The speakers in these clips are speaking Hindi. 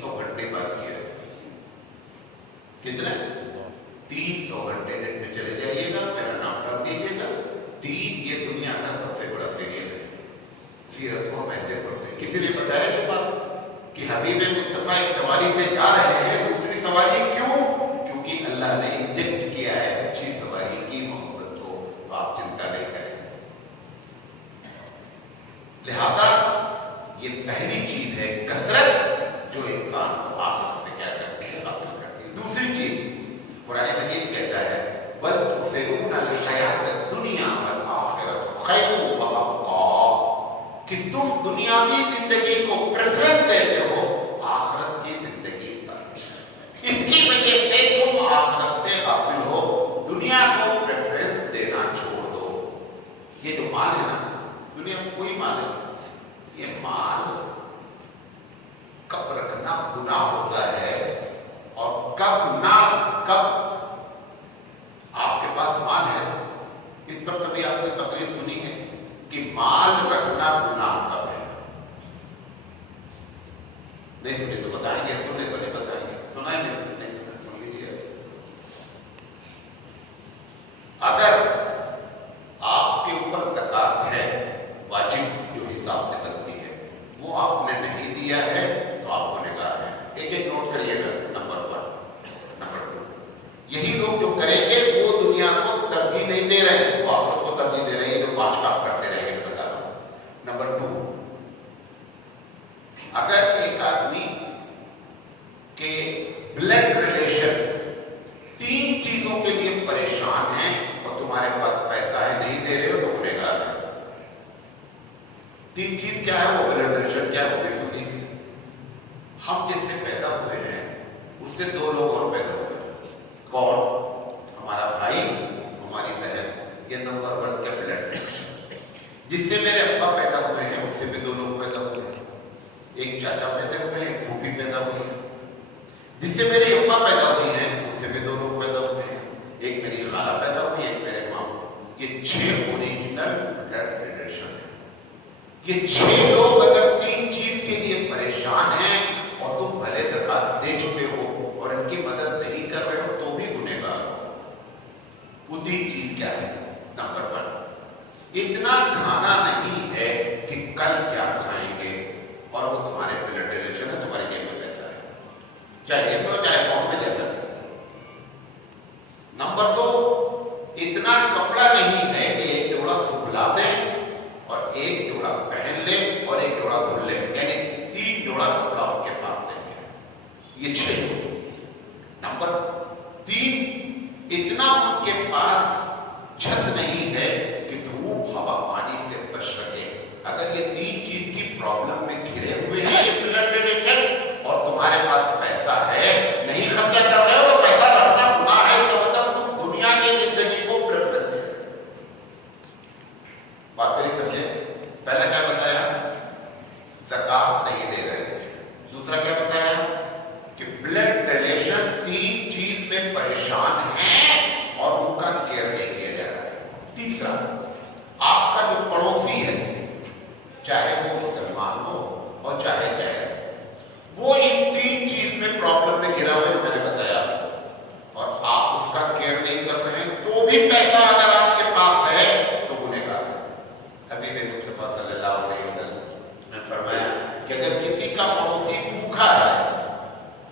300 घंटे बाकी है। कितना? 300 घंटे नेट में चले जाइएगा, मेरा नाम डाल दीजिएगा। 3 ये दुनिया का सबसे बड़ा सीरियल है। सीरत को हम ऐसे पढ़ते हैं। किसी ने बताया ये बात कि हबीब मुस्तफा एक सवारी से जा रहे हैं, दूसरी सवारी क्यों? क्योंकि अल्लाह ने इंजेक्ट किया है अच्छी सवारी की मोहब्बत को, तो आप चिंता नहीं करें। लिहाजा ये पहली चीज है कसरत, जो इंसान को आखिरत में क्या करती है, हासिल करती है। दूसरी चीज कुरान मजीद कहता है बल तुसिरून अल हयात दुनिया वल आखिरत खैरुन व अबका, कि तुम दुनियावी जिंदगी को प्रेफरेंस देते हो आखिरत की जिंदगी पर। इसकी वजह से तुम आखिरत से गाफिल हो, दुनिया को प्रेफरेंस देना छोड़ दो। ये जो माल है ना, दुनिया में कोई माल है, ये माल कब रखना गुनाह होता है और कब ना, कब आपके पास माल है, इस पर कभी आपने तकलीफ सुनी है कि माल रखना गुनाह कब है? नहीं सुने तो बताएंगे, सुने तो नहीं बताएंगे, सुनाए नहीं सुने सुन लीजिए। अगर आपके ऊपर ज़कात है वाजिब, जो हिसाब से बनती है, वो आपने नहीं दिया है तो आप गुनहगार हैं। एक एक नोट करिएगा। नंबर 1। नंबर 2, यही लोग जो करेंगे वो दुनिया को तरजीह नहीं दे रहे हैं, वो आखिरत को तरजीह दे रहे हैं, जो 5 काम करते रहेंगे, मैं बता रहा हूं। नंबर 2, अगर एक आदमी के ब्लड रिलेशन 3 चीजों के लिए परेशान है और तुम्हारे पास पैसा है, नहीं दे रहे हो, तो गुनहगार है। 3 चीज क्या है? वो ब्लड रिलेशन क्या है? सुनिए, हम जिससे पैदा हुए हैं उससे 2 लोग और पैदा हुए हैं। कौन? हमारा भाई, हमारी बहन। ये नंबर 1 के ब्लड। जिससे मेरे अब्बा पैदा हुए हैं उससे भी 2 लोग पैदा हुए हैं। एक चाचा पैदा हुए हैं, एक फूफी पैदा हुई है। जिससे मेरी अम्मा पैदा हुई है उससे भी 2 लोग पैदा हुए हैं। एक मेरी खाला पैदा हुई है, एक मेरे माँ। ये 6 ओरिजिनल ब्लड रिलेशन है। ये 6 लोग अगर 3 चीज के लिए परेशान हैं और तुम भले ज़कात दे चुके हो और इनकी मदद नहीं कर रहे हो तो भी गुनहगार हो। वो 3 चीज क्या है? नंबर 1, इतना खाना नहीं है कि कल क्या खाएंगे, और वो तुम्हारे ब्लड रिलेशन है, तुम्हारे जेब में पैसा है, चाहे जेब में चाहे अकाउंट में, जैसा। नंबर 2, इतना कपड़ा नहीं है कि एक जोड़ा सुखला दें और एक जोड़ा पहन ले और एक जोड़ा धुल ले, यानी 3 जोड़ा कपड़ा उनके पास देंगे। ये 6 लोग। नंबर 3, इतना उनके पास छत नहीं है कि धूप हवा पानी से बच सके। अगर ये 3 चीज की प्रॉब्लम में घिरे हुए हैं ब्लड रिलेशन और तुम्हारे पास पैसा है, नहीं खर्चा कर रहे हो, तो पैसा रखना गुनाह है, तो मतलब तुम दुनिया की जिंदगी को प्रेफरेंस दे। बात मेरी समझे? पहला क्या बताया? ज़कात नहीं दे रहे। दूसरा क्या बताया? कि ब्लड रिलेशन 3 चीज में परेशान है और उनका केयर नहीं किया जा रहा है। तीसरा, आपका जो पड़ोसी है, चाहे वो मुसलमान हो और चाहे गैर, वो इन 3 चीज में प्रॉब्लम में घिरा हुआ है, मैंने बताया, और आप उसका केयर नहीं कर रहे हैं, तो भी पैसा अगर आपके पास है तो गुनहगार है। हबीब मुस्तफा सल्लल्लाहु अलैहि वसल्लम ने फरमाया कि अगर किसी का पड़ोसी भूखा है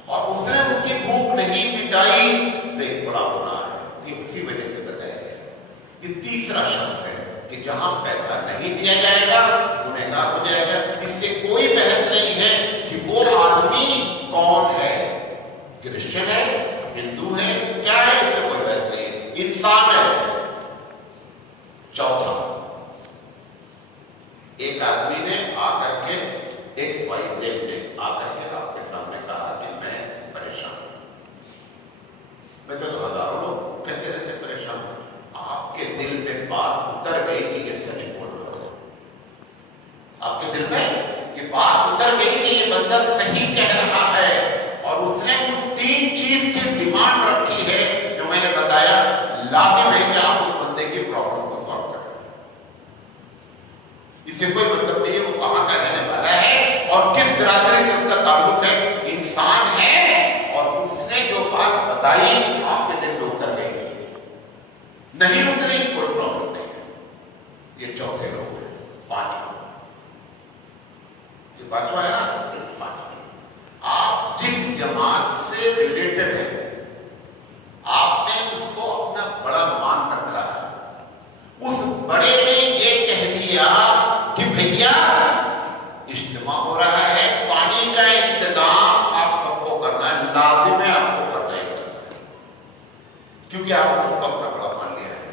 और उसने उसकी भूख नहीं मिटाई तो एक बड़ा गुनाह है। ये उसी वजह से बताया गया। ये तीसरा शख्स है कि जहां पैसा नहीं दिया जाएगा गुनहगार हो जाएगा। इससे कोई बहस नहीं है कि वो आदमी कौन है, क्रिश्चियन है, हिंदू है, क्या है, इससे कोई बहस नहीं है, इंसान है। चौथा, एक आदमी ने आकर के, XYZ ने आकर के आपके सामने कहा कि मैं परेशान हूं। वैसे तो हजारों लोग कहते रहते परेशान, आपके दिल में बात उतर गई कि ये सच बोल रहा है। आपके दिल में ये बात उतर गई कि ये बंदा सही कह रहा है और उसने उन 3 चीज की डिमांड रखी है जो मैंने बताया। लाजिम है कि आप उस बंदे की प्रॉब्लम को सॉल्व करें। इससे कोई मतलब नहीं है वो कहां का रहने वाला है और किस बिरादरी से उसका ताल्लुक है। इंसान पांचवा है ना, पांचवा। आप जिस जमात से रिलेटेड है, आपने उसको अपना बड़ा मान रखा है। उस बड़े ने ये कह दिया कि भैया इज्तिमा हो रहा है, पानी का इंतजाम आप सबको करना है, लाजिम है, आपको करना ही करना है, क्योंकि आपने उसको अपना बड़ा मान लिया है।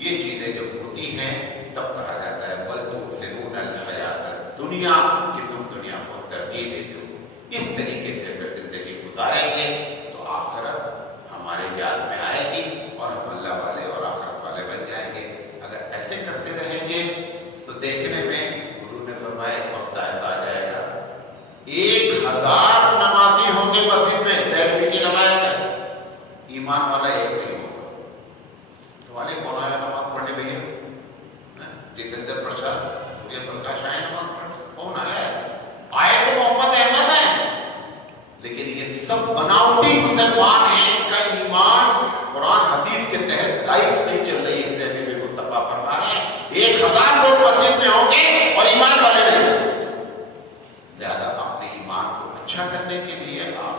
ये चीजें जब होती हैं तब कहा जाता है बल तुमसिरून अल हयात दुनिया, कि तुम दुनिया को तरजीह देते हो। इस तरीके से अगर जिंदगी गुजारेंगे तो आखिरत हमारे याद में आएगी और हम अल्लाह वाले और आखिरत वाले बन जाएंगे। अगर ऐसे करते रहेंगे तो देखने में गुरु ने फरमाया एक वक्त ऐसा आ जाएगा 1000 नमाजी होंगे मस्जिद में, तहरीर की नमाज है, ईमान वाला एक नहीं होगा। तुम्हारे कौन आया नमाज पढ़ने भैया? जितेंद्र प्रसाद, सूर्य प्रकाश आए नमाज पढ़ने? कौन आया? आए तो मोहम्मद अहमद है, लेकिन ये सब बनावटी मुसलमान हैं। इनका ईमान कुरान हदीस के तहत लाइफ नहीं चल रही है। मुस्तफा फरमा रहे हैं 1000 लोग मस्जिद में होंगे और ईमान वाले नहीं। लिहाजा अपने ईमान को अच्छा करने के लिए आप